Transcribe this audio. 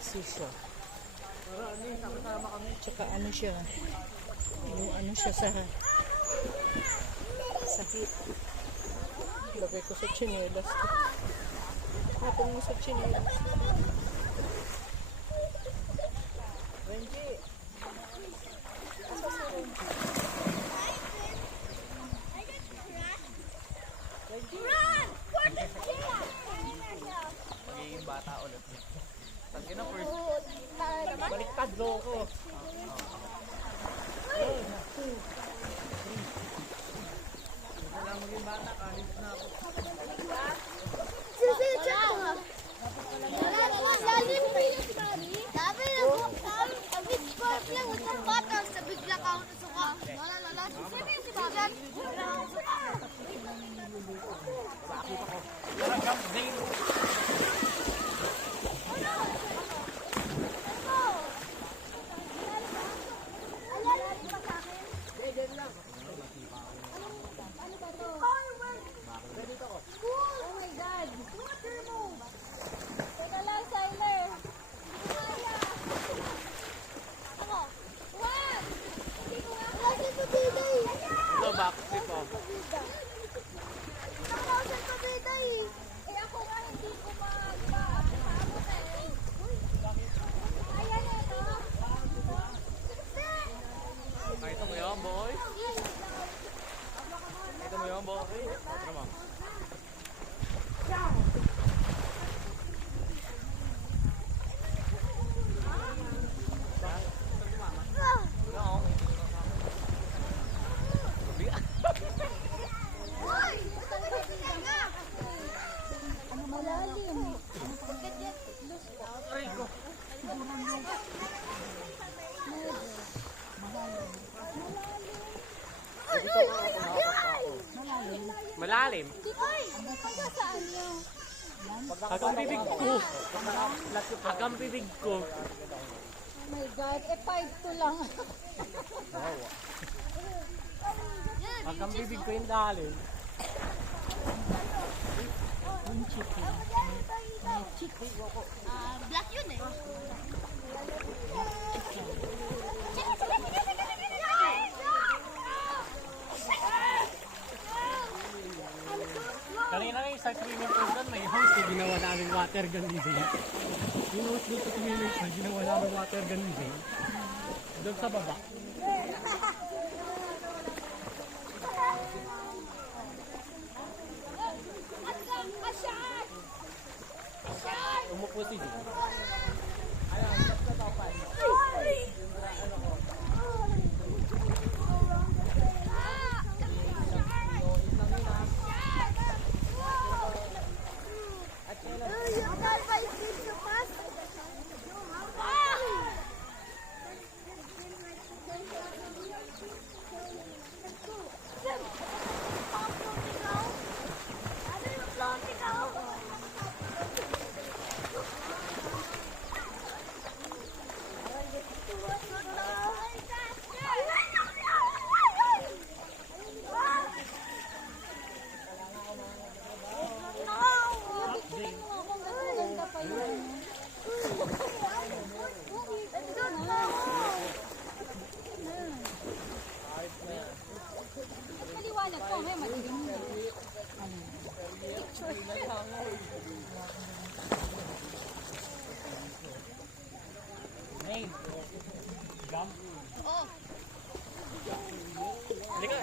kasi siya. Tsaka ano siya, yung ano siya sa hip. Lagay ko sa chinelas. Hapon mo sa chinelas. Renji! Asa si Renji? Renji! Magiging bata ulit. Tangin na first. Baliktad loko. Wala maging bata, kahit na ako. Oh my God! Water mo! Teka lang, Siler! Ako! What? Hindi ko nga kasi pabida eh! Ito, backflip oh. Ako sa pabida eh! Eh ako nga hindi ko mag-paabot eh! Ayan ito! Nakita mo yun, boy? Nakita mo yun, boy? Ano mo? Ano malalim? Malalim. Ay! Hanggang saan yun? Hagang bibig ko. Hagang bibig ko. Oh my God, eh 5'2" lang. Hagang bibig ko yung dalim. Yung chicken. Black yun eh. Kanina nga sa swimming pool doon, may house na ginawa namin water gun living. Yung house doon sa swimming pool, ginawa namin water gun living. Doon sa baba. Umupo si Jim. Paliwanag ko, may madilim na. Name. Jump. Oh. Halika.